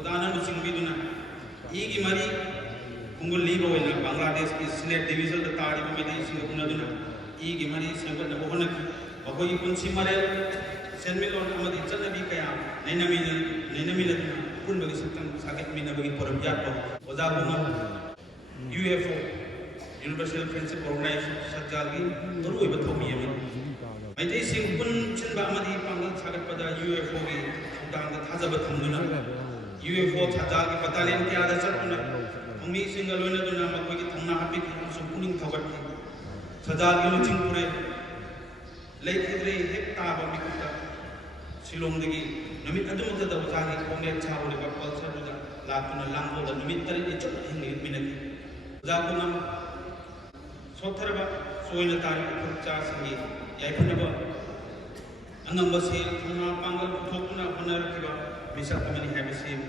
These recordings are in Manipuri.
Odana Nusingbiduna, Igi Mari, Kungul in Bangladesh is Senate Division the Tari Committee Singapunaduna, Igi Mari, Sangat Nabohanaki, Okoy Punsimare, Senmilon Amadi Chanabikaya, Nenamina, Punbagisatan, Sagat Minabagi Poramjato, Odabuna, UFO, Universal Friendship Organization, Sajagi, Turu Batomi. I think Pun Chinbamadi Pangal Sagapada UFO, Sudan the Tazabatunduna, UFO Tajagi Battalion Kiada Satuna, Only single loinana, Makwaki Tana Happy, so pulling Thoubal Sajagi Luchimpure, leikhidraba Mikuta, Silomdigi, numit Adumata the Wazaki, Kokngam-gi, Gopal-na, Latuna Lango, the numit Minaki, Zakunam, Sotaraba, Soinatari, Purchasing. Yaipunaba, Anambasi, Tuna, Pangal, Tokuna, Punarakiba, Mishakamani Habisim,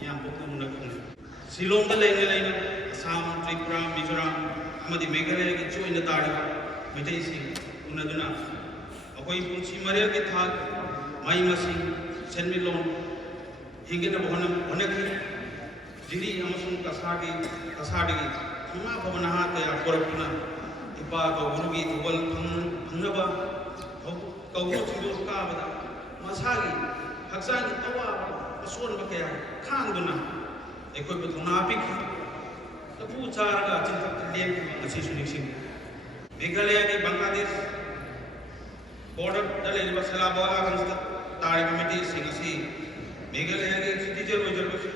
Yampukuna, Silom the Lane, Assam, Tripura, Mizoram, Amadi Meghalaya, Chu in the Tari, Metasi, Unaduna, Akoi Punchi Maria Githak, Maimasi, Senmilon, Hinganabonam, Onaki, Dili Amasun Kasadi, Tuna Pavanaha, Korapuna. Gurugi, Thoubal Pumnamak, Kauhu Tindu Kabada, Masagi, Haksani Tawa, Asun Bakaya, Kanduna, equipped with Napik, the Putara, Tintak, the Sishunik, Meghalaya, Bangladesh, border the Lady Salaaichaa against the Tari Committee, Ngasi, Meghalaya, Citizen Reservation,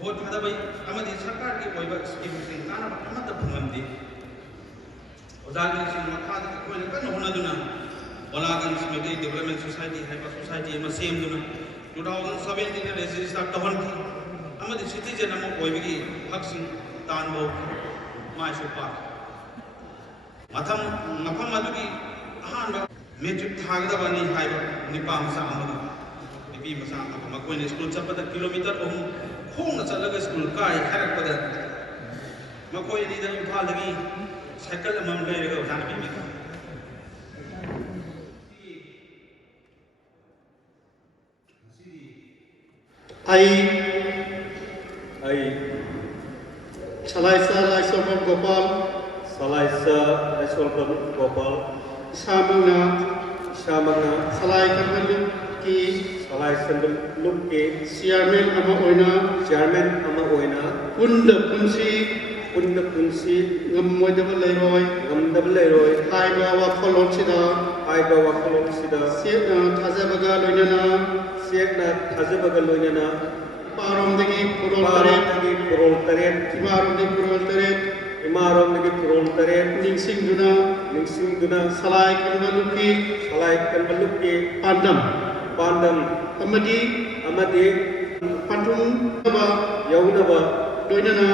both Hadabai, Amadi Saruk, oiba, scheme, Amada Pumnamak. Odagin Makad, Honaduna, Olagan Smedi Development Society, Hyper Society, and Same Duna, 2017 register of Tahonki, Amadi citizen of Oibigi, Huxing, Tanbo, Maishupa. Maphamda, Handa, Metric Thagdabani, Hyper, Nipam Samadi, maybe Masama, Makwin school, Chapata kilometer, Home, Salaga school, Kai, Harapata, Makoy, either in Palagi. Cycle among the Salaaichaa Leichonbam Gopal, Salaaichaa Leichonbam Gopal, Shamagna, Salaaai Kanba Lup-ki, Lup-ki, Chairman ama oina, Punda Punsi, Ngamoidaba Leiroi, Aiba Wakolon Sida, Siekna Tazabaga Loinana, Paromdagi Purol Taret, Imaromdagi Purol Taret, Ningsingduna, Salaaichaa Kanba Lup-ki, Pandam, Amadi, Pumnamak, yaauduna, loinana,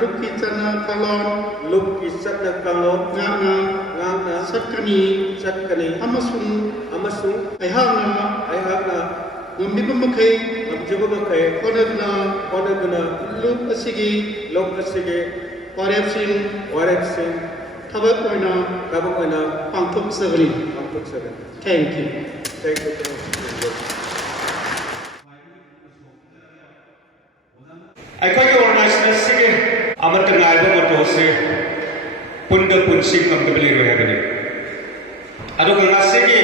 Lup-ki Kalon, Ngana, Satkani, Amasung, Ayhakna, Numit, Honaduna, Lup asigi, Warep Singh, Thoubal Pangthok Severi. Thank you. I call you organization sige amatangalba matose punda punsing ng kabili rohani. Ado nga sige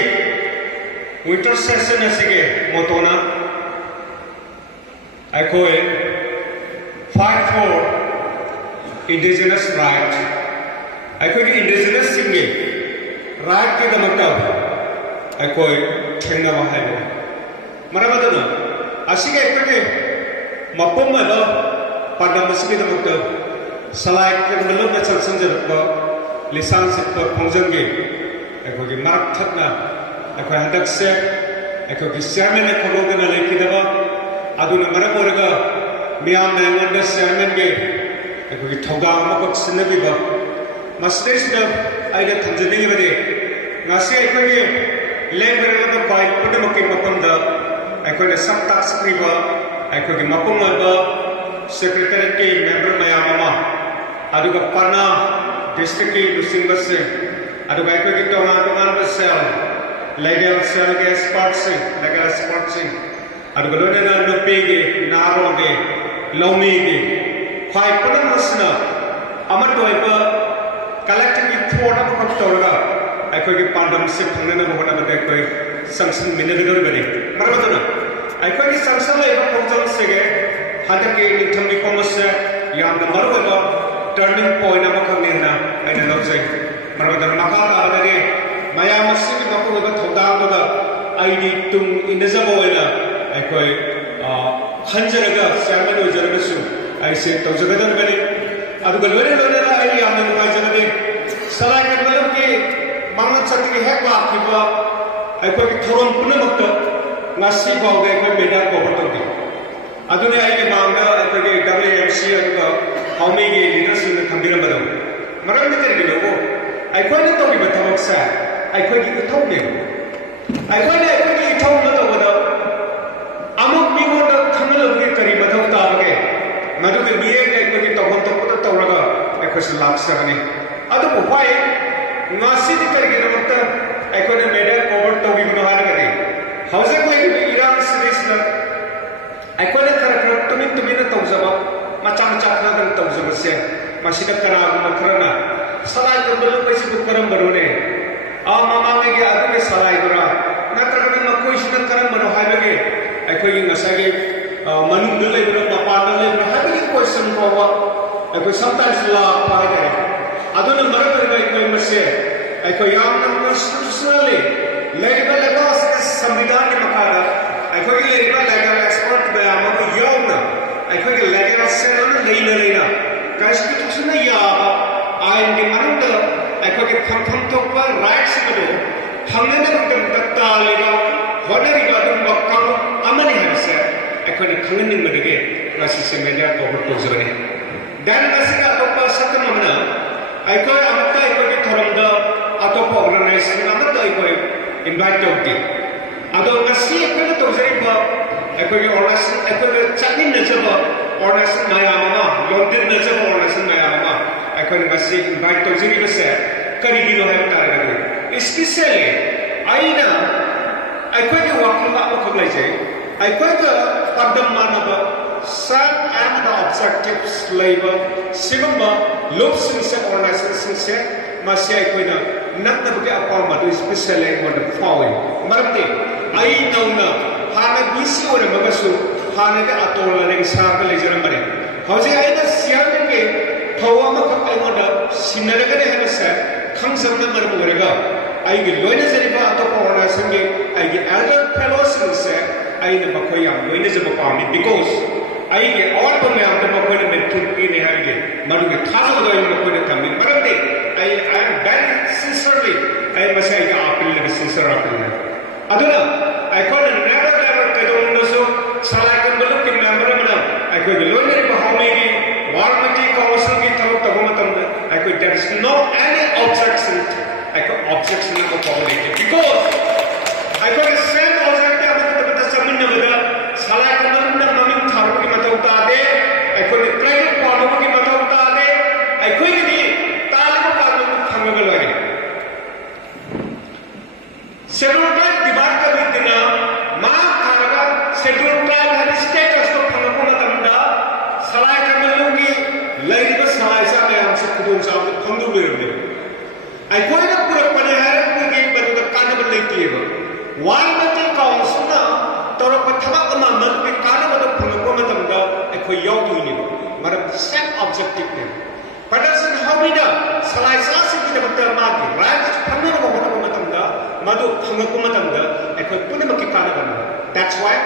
winter session na sige motona. I call it fight for indigenous right. I call it indigenous singe right ke damakta. I call it kenga mahalo. Maramadana asige ekake Mapu pada masjid itu Salaaichaa belum macam senjata lisan sektor Kokngam-gi aku di mark thakna aku hendak se aku di chairman aku logo na leikhidraba aduna mana borga miam na ngada chairman ge aku di thoga amak senabi ba masjid sudah ada tanjani bade ngasi aku di lebar lebar baik pada makin maphamda aku di sabtak skriba aku di Mapu Secretary ke member mayamama aduga Parna district ke Lusingbas aduga aku di tongan sel legal sel ke sports aduga loinana nupi ꯇ꯭ꯔꯥꯏꯕꯦꯜꯒꯤ ꯅꯥꯔꯣꯜꯒꯤ ꯂꯧꯃꯤꯒꯤ ꯈ꯭ꯋꯥꯏ ꯄꯨꯝꯅꯃꯛꯁꯤꯅ ꯑꯃꯠꯇ ꯑꯣꯏꯕ ꯀꯂꯦꯛꯇꯤꯞ ꯏꯐꯣꯔꯠ ꯑꯃꯈꯛ ꯇꯧꯔꯒ ꯑꯩꯈꯣꯏꯒꯤ ꯄꯥꯟꯗꯝꯁꯤ ꯐꯪꯅꯅꯕ ꯍꯣꯠꯅꯕꯗ ꯑꯩꯈꯣꯏ ꯆꯪꯁꯤꯟꯃꯤꯟꯅꯒꯗꯧꯔꯤꯕꯅꯤ ꯃꯔꯝ ꯑꯗꯨꯅ ꯑꯩꯈꯣꯏꯒꯤ ꯆꯪꯁꯤꯜꯂꯛꯏꯕ ꯈꯣꯡꯖꯪꯁꯤꯒꯤ ꯍꯟꯗꯛꯀꯤ ꯅꯤꯡꯊꯝ ꯃꯤꯐꯝ ꯑꯁꯤ ꯌꯥꯝꯅ ꯃꯔꯨꯑꯣꯏꯕ ꯇꯔꯅꯤꯡ ꯄꯣꯏꯟ ꯑꯃꯈꯛꯅꯦꯅ ꯑꯩꯅ ꯂꯧꯖꯩ ꯃꯔꯝ ꯑꯗꯨꯅ ꯃꯈꯥ ꯇꯥꯕꯗꯗꯤ ꯃꯌꯥꯝ ꯑꯁꯤꯒꯤ ꯃꯄꯨꯡ ꯑꯣꯏꯕ ꯊꯧꯗꯥꯡꯗꯨꯗ ꯑꯩꯗꯤ ꯇꯨꯡ ꯏꯟꯅꯖꯕ ꯑꯣꯏꯅ ꯑꯩꯈꯣꯏ ꯈꯟꯖꯔꯒ ꯆꯤꯌꯔꯃꯦꯟ ꯑꯣꯏꯖꯔꯒꯁꯨ ꯑꯩꯁꯦ ꯇꯧꯖꯒꯗꯧꯔꯤꯕꯅꯤ ꯑꯗꯨꯒ ꯂꯣꯏꯅꯅ ꯑꯩ ꯌꯥꯝꯅ ꯅꯨꯡꯉꯥꯏꯖꯕꯗꯤ ꯁꯂꯥꯏ ꯀꯟꯕ ꯂꯨꯞꯀꯤ ꯃꯥꯡꯂꯣꯝ ꯆꯠꯇꯒꯤ ꯍꯦꯛ ꯂꯥꯛꯈꯤꯕ ꯑꯩꯈꯣꯏꯒꯤ ꯊꯧꯔꯝ ꯄꯨꯝꯅꯃꯛꯇ ꯉꯁꯤ ꯐꯥꯎꯗ ꯑꯩꯈꯣꯏ ꯃꯦꯗꯤꯌꯥ ꯀꯣꯚꯔ ꯇꯧꯗꯦ ꯑꯗꯨꯅ ꯑꯩꯒꯤ ꯃꯥꯡꯗ ꯑꯩꯈꯣꯏꯒꯤ WMC ꯑꯗꯨꯒ ꯍꯥꯎꯃꯤꯒꯤ ꯂꯤꯗꯔꯁꯤꯡꯅ ꯊꯝꯕꯤꯔꯝꯕꯗꯣ ꯃꯔꯝꯗꯤ ꯀꯔꯤꯒꯤꯅꯣꯕꯨ ꯑꯩꯈꯣꯏꯅ ꯇꯧꯔꯤꯕ ꯊꯕꯛꯁꯦ ꯑꯩꯈꯣꯏꯒꯤ ꯏꯊꯧꯅꯦꯕ ꯑꯩꯈꯣꯏꯅ ꯑꯩꯈꯣꯏꯒꯤ ꯏꯊꯧ ꯑꯃ ꯇꯧꯕꯗ ꯑꯃꯨꯛ ꯃꯤꯉꯣꯟꯗ ꯈꯪꯍꯜꯂꯕꯒꯤ ꯀꯔꯤ ꯃꯊꯧ ꯇꯥꯕꯒꯦ ꯃꯗꯨꯒꯤ ꯃꯤꯠꯌꯦꯡꯗ ꯑꯩꯈꯣꯏꯒꯤ ꯇꯧꯐꯝ ꯊꯣꯛꯄꯗ ꯇꯧꯔꯒ ꯑꯩꯈꯣꯏꯁꯨ ꯂꯥꯛꯆꯕꯅꯤ ꯑꯗꯨꯕꯨ ꯍꯣꯏ ꯉꯁꯤꯗꯤ ꯀꯔꯤꯒꯤꯗꯃꯛꯇ ꯑꯩꯈꯣꯏꯅ ꯃꯦꯗꯤꯌꯥ ꯀꯣꯚꯔ ꯇꯧꯔꯤꯕꯅꯣ ꯍꯥꯏꯔꯒꯗꯤ ꯍꯧꯖꯤꯛ ꯂꯩꯔꯤꯕ ꯏꯔꯥꯡꯁꯤꯗꯩꯁꯤꯗ ꯑꯩꯈꯣꯏꯅ ꯈꯔ ꯇꯨꯃꯤꯟꯅ ꯇꯧꯖꯕ ꯃꯆꯥ ꯈꯔꯗꯪ ꯇꯧꯖꯕꯁꯦ ꯃꯁꯤꯗ ꯀꯅꯥꯒꯨꯝꯕ ꯈꯔꯅ ꯁꯂꯥꯏ ꯀꯟꯕ ꯂꯨꯞ ꯍꯥꯏꯁꯤꯕꯨ ꯀꯔꯝꯕꯅꯣꯅꯦ ꯃꯃꯥꯡꯉꯩꯒꯤ ꯑꯗꯨꯒꯤ ꯁꯂꯥꯏꯗꯨꯔꯥ ꯅꯠꯇ꯭ꯔꯒꯅ ꯃꯈꯣꯏꯁꯤꯅ ꯀꯔꯝꯕꯅꯣ ꯍꯥꯏꯕꯒꯤ ꯑꯩꯈꯣꯏꯒꯤ ꯉꯁꯥꯏꯒꯤ ꯃꯅꯨꯡꯗ ꯂꯩꯕꯅ ꯃꯄꯥꯟꯗ ꯂꯩꯕꯅ ꯍꯥꯏꯕꯒꯤ क्वेश्चन फाउबा अखोई समटाइम्स लाखा है अदुना मरम ओइबा अखोई मसे अखोई यामना कॉन्स्टिट्यूशनली लेबल लेगास संविधान के मखादा अखोई लेबल लेगल एक्सपर्ट बयाम को याउना अखोई लेगल सेनन लेना कॉन्स्टिट्यूशन याबा आइन के मनुंद अखोई थम थोपा राइट्स बदो हमने न तत्ता लेगा होनरिबा दुम बक्कम अमनि हसे अखोई खंगनिंग मदिगे राशि से मेडिया कवर तोजबने dan nasiga atopa satamana aikoy amta aikoy ki thoramda atopa organization amta aikoy invite tawti ado ngasi aikoy tawjariba aikoy organization aikoy chakni najaba organization mayama london najaba organization mayama aikoy ngasi invite tawjariba se karigino hai taragadi especially aina aikoy ki wakil ba khaglai jai aikoy ka padam manaba Some and the objectives labor, Sigamba, looks in some organizations, Masia Quina, not the Buka Palma, especially on the following. Marate, I know now, Hana Bisi or Magasu, Hana Atola and Saka Legiramari. How's the Ida Siamake, Tawamaka, I wonder, Sinaraga had a set, comes up the Marmurega. I get Loinana Riva Atopona Sangi, I get elder fellows and said, I know Makoya, Loinana Pami, because I get all the way out of Mapu and Kuki in Harry, Madu Thoubal Kshetrileikai-da coming. Marade, I am very sincerely, I must say, appeal to sincere appeal. Aduna, I call it never Kadonoso, Salaaichaa Kanba Lup-ki member, I could be learning about how many Warmati Council get out of Matamda. I could, there is no any objection, I could objection of population. Because I could send objective of the Samin of the Salaaichaa Kanba Lup-ki I could private parliament in Mapu, I could be Taliban parliament Hangagalari. Scheduled tribe Dibaka Vidina, Ma Karaga, scheduled tribe had a status of Hangakumanda, Salaaichaa Kanba Lup-ki, Leichonbam, Salaaichaa, I am Sakudun South of Kondu. I could have put up a hand but the Carnival Leikhidraba. One metal council now, Toropatama, the Carnival of Pumnamak. I yauduna, but the same objective. But as in houdokkhre, Salaaichaa asigi the amadi, right? Pumnamak, Madu Pumnamak, I could pumnamak kanabana. That's why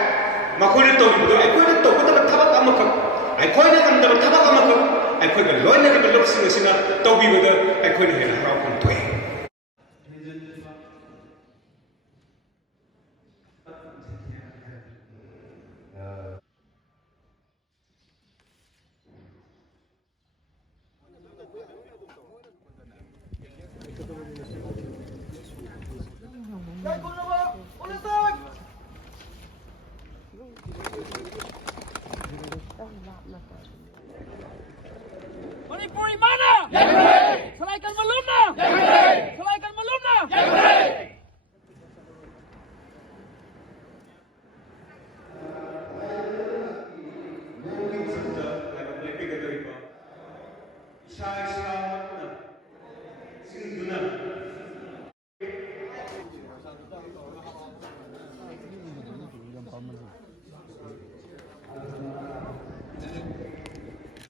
Makuri told you, I couldn't talk with the taabada. I couldn't the taabada. I couldn't learn the looks in the sinner, Toby with the I couldn't hear how come to it.